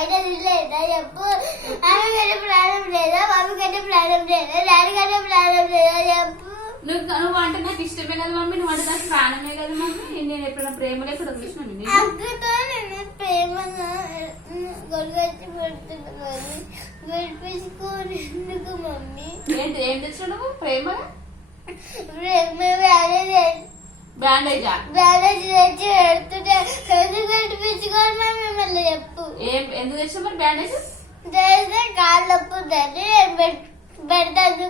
బయట తినలేదా చెప్పు? ఆమె కంటే ప్రాణం లేదా? మమ్మీ కంటే ప్రాణం లేదా? డాడీ కంటే ప్రాణం లేదా చెప్పు? నువ్వు అంటే నాకు ఇష్టమే కదా మమ్మీ, నువ్వు అంటే నాకు ప్రాణమే కదా మమ్మీ. నేను ఎప్పుడైనా ప్రేమ లేకుండా చూసినాను. అక్కతో నేను ప్రేమగా గొడవచ్చి పడుతున్నా గడిపించుకోని ఎందుకు మమ్మీ? ఏంటి ఏం తెచ్చావు నువ్వు? ప్రేమ బ్యాండేజ్ తెచ్చి పెడుతుంటే ఎందుకు గడిపించుకోవాలి మమ్మీ? మళ్ళీ చెప్పు. ఎందుకు తెచ్చావు మరి బ్యాండేజ్? చేస్తే కాళ్ళు నొప్పుందని పెడతాను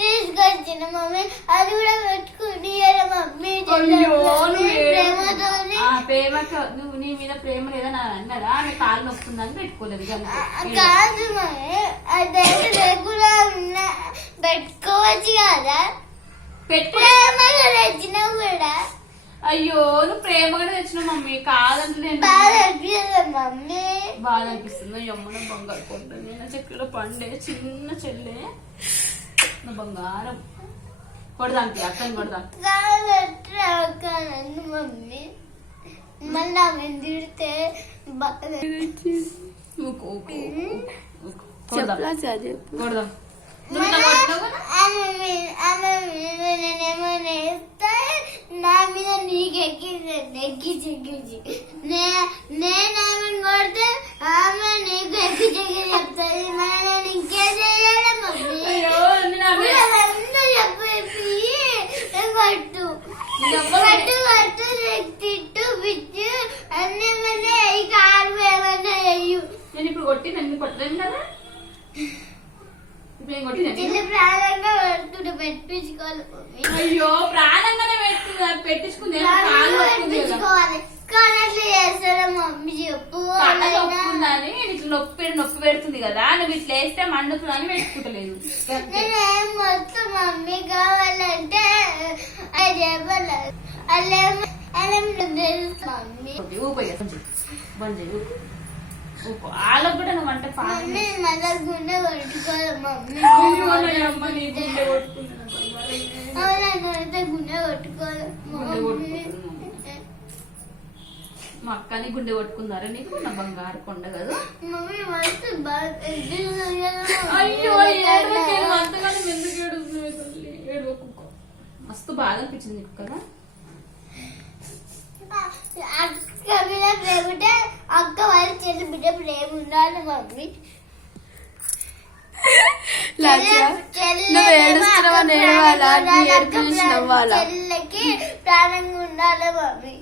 తీసుకొచ్చిన మమ్మీ. అది కూడా పెట్టుకుని మమ్మీ ప్రేమతో నువ్వు నీ మీద ప్రేమ లేదని అన్నదా? ఆమె కాళ్ళు నొప్పుందని పెట్టుకోలేదు కాదు మమ్మీ. అదే రెగ్యులర్ పెట్టుకోవచ్చు కదా, ప్రేమగా తెచ్చినా కూడా. అయ్యో నువ్వు ప్రేమగానే తెచ్చినావు మమ్మీ, కాదంటే నేను బాధ అనిపిస్తుంది మమ్మీ. బాధ అనిపిస్తుంది. అమ్మన బంగారు కొండ నేను చెక్కలో పండే చిన్న చెల్లె నా బంగారం. కొడదానికి అక్కని కొడదాం మమ్మీ. మళ్ళీ ఆమె తిడితే కొడదాం. నేనేమో నేస్తే నా మీద నీకు ఎక్కించి నేనేమని కొడితే ఆమె నీకు ఎక్కించి చెప్తాది. మరి నేను ఇంకేం చేయాలి మమ్మీ? చెప్పు కొట్టు తిట్టు పిచ్చు అన్నీ ఈ కారు ఏమన్నా అయ్యు. నేను ఇప్పుడు కొట్టి నన్ను కొట్టలేను కదా. ప్రాణంగా పెడుతుంటే పెట్టించుకోవాలి. అయ్యో ప్రాణంగానే పెట్టించుకుంది. పెట్టించుకోవాలి కానీ అట్లా చేస్తారా మమ్మీ? చెప్పు. నొప్పుందని ఇట్లా నొప్పి పెడుతుంది కదా, నువ్వు ఇట్లా వేస్తే మండుతుందని పెట్టుకుంటలేదు. నేనేం మొత్తం మమ్మీ కావాలంటే అది చెప్పాలి. వాళ్ళకు కూడా నువ్వు అంటే మమ్మీ మళ్ళీ గుండె కొట్టుకోవాలి మమ్మీ. గుండె కొట్టుకోవాలి. మా అక్కని గుండె కొట్టుకున్నారా నీకు? నా బంగారు కొండ కదా. అయ్యో అంతగానే ఎందుకు ఏడుస్తున్నావు? మస్తు బాధ అనిపించింది నీకు కదా. అక్క మీద ప్రేమ ఉంటే అక్క వాళ్ళ చెల్లి బిడ్డ ప్రేమ ఉండాలి మమ్మీ. చెల్లెకి ప్రాణంగా ఉండాలి మమ్మీ.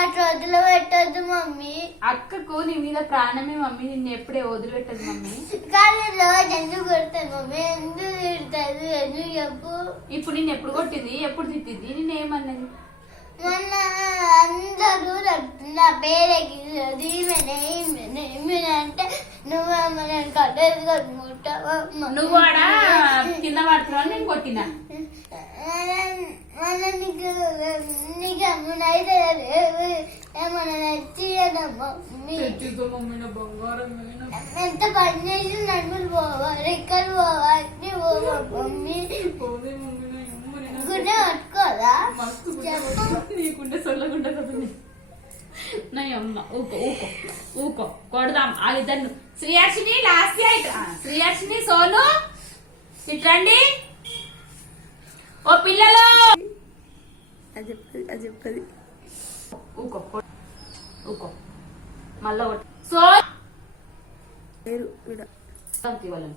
అట్లా వదిలి పెట్టద్దు మమ్మీ. అక్కకు నీ మీద ప్రాణమే మమ్మీ, నిన్ను ఎప్పుడే వదిలిపెట్టదు మమ్మీ. కానీ రోజు ఎందుకు కొడతాను మమ్మీ? ఎందుకు తిడతాను? ఎందుకు చెప్పు. ఇప్పుడు నిన్ను ఎప్పుడు కొట్టింది, ఎప్పుడు తిట్టింది, నిన్ను ఏమన్నది? మొన్న అందరూ నా పేరెక్కి అంటే నువ్వేమో నేను కట్టేది కొట్టుకుంటావా? నువ్వు ఆడ కింద పడుతున్నావు నేను కొట్టినా. నీకు ఏమన్నా అయితే ఏమన్నా నచ్చియదమ్మా. ఎంత పని చేసి నడుములు పోవాలి, రెక్కలు పోవాలి, పోవా మమ్మీ. గుండె పట్టుకోదా? నీకుంటే సొల్లగుండ కదా నా అమ్మ. ఊకో ఊకో ఊకో కొడదాం వాళ్ళిద్దరు. శ్రీహర్షిని లాస్ట్ శ్రీహర్షిని సోను ఇట్రండి. ఓ పిల్లలు అది చెప్పది. ఊకో ఊకో మళ్ళా సో వాళ్ళని